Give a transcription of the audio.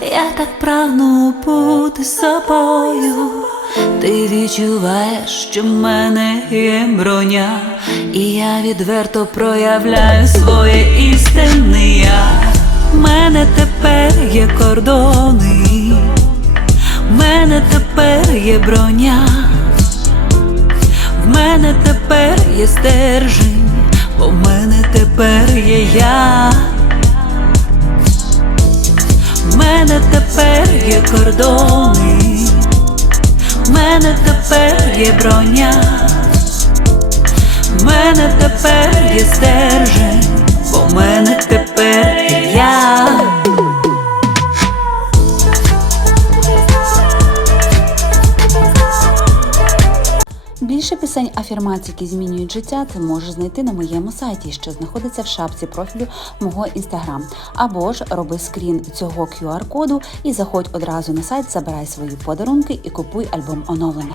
Я так прагну бути собою. Ти відчуваєш, що в мене є броня, і я відверто проявляю своє істинне я. В мене тепер є кордони, в мене тепер є броня, в мене тепер є стержень, бо в мене тепер є я. Мене тепер є кордони, в мене тепер є броня, мене тепер є стержень, Більше пісень афірмацій, які змінюють життя, ти можеш знайти на моєму сайті, що знаходиться в шапці профілю мого інстаграм. Або ж роби скрін цього QR-коду і заходь одразу на сайт, забирай свої подарунки і купуй альбом оновлення.